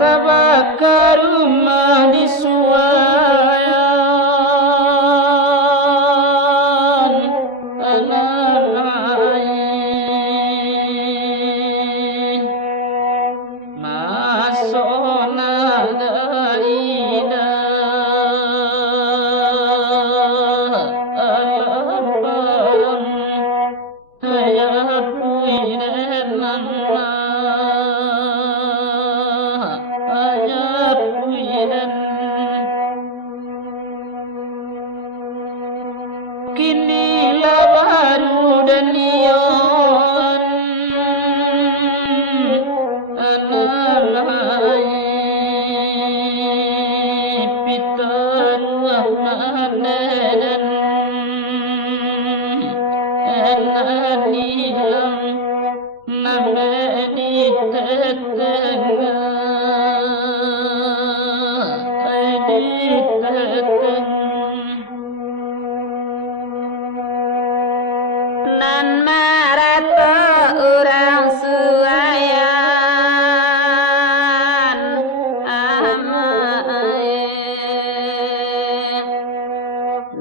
Tabakaruma disuayan ananain masona daida alapan hayat kuinen manna kini baru danion ananai pitaruanan enanilang nameni tetengah nan marata orang suayan amae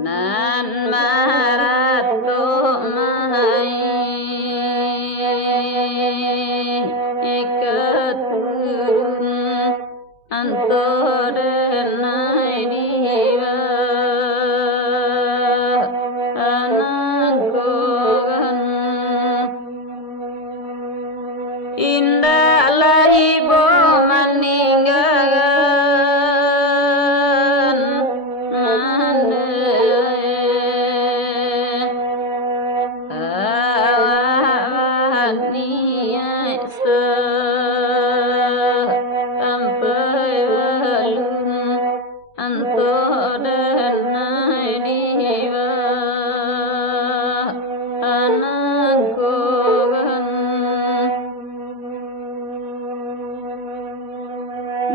nan marato mai ikaturun antorenai diwa indah ibu meninggalkan awan niat sampai walun antorenai diwa anakku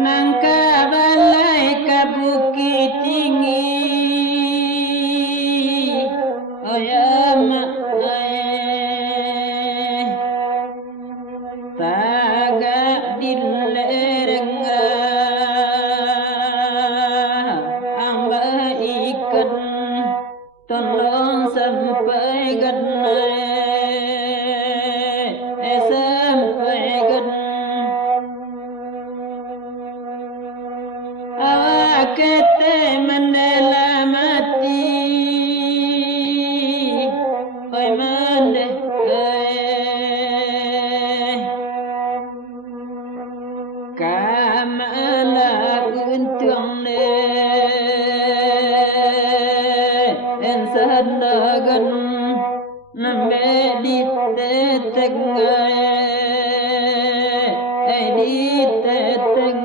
nangka balai ke bukit tinggi oh ya mak tagak dilereng angga ikan tolong sampai ganai sampai ganai awak kete mendela mati oi mende kamala untung ne ensadagan nambe di teteng di teteng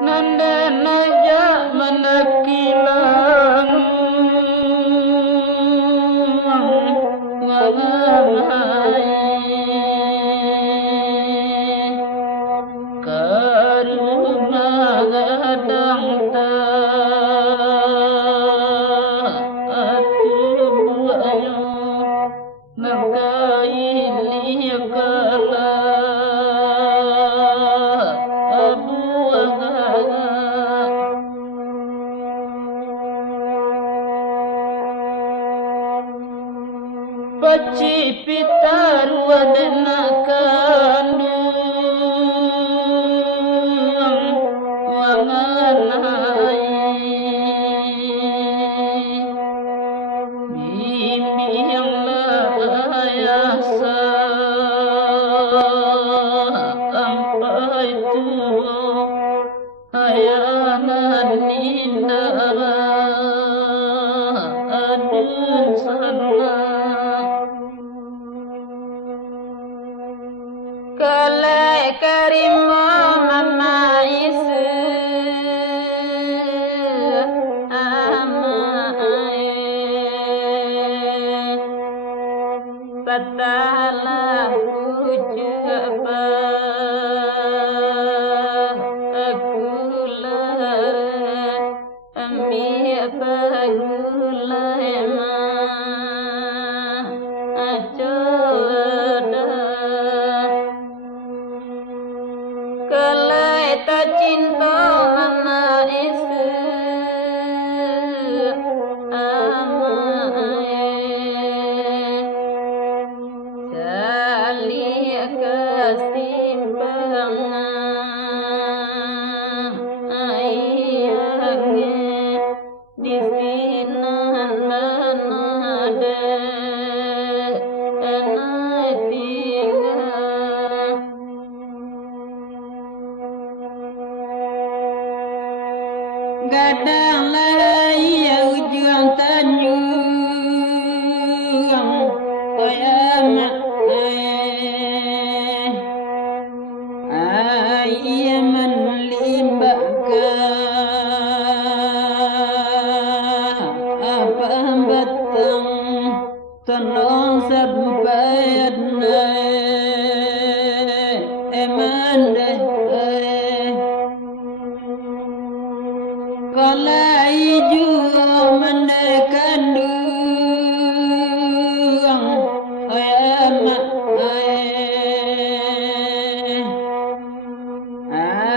nanda naja menakilang karuna gadang ta atu buayo nangkaili kala Paci pitaruan nakandung wanganai mimpi yang layasa sampai tua hayanan indah adun sana kalai karimu mama isu amai patahlah ucap aku lar ta cinta mama isu amae Sali kesimpangan ayangnya di sinan manade enai tinggal gadang lai ujung tanjung koyamak ayaman limbaka apa batang tenong sampai emande kalai ju mendekandung ayamak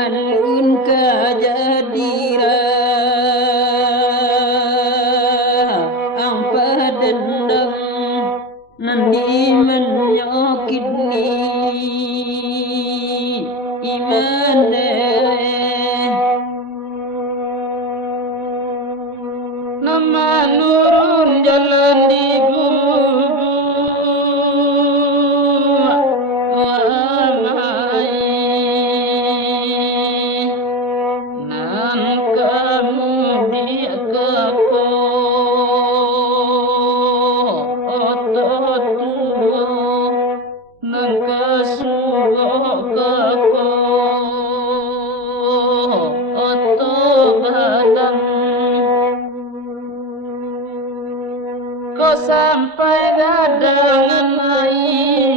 alun kajadira ang padendang nandi menyakit ni imane nama nurun jalan di Kau sampai gadangan lain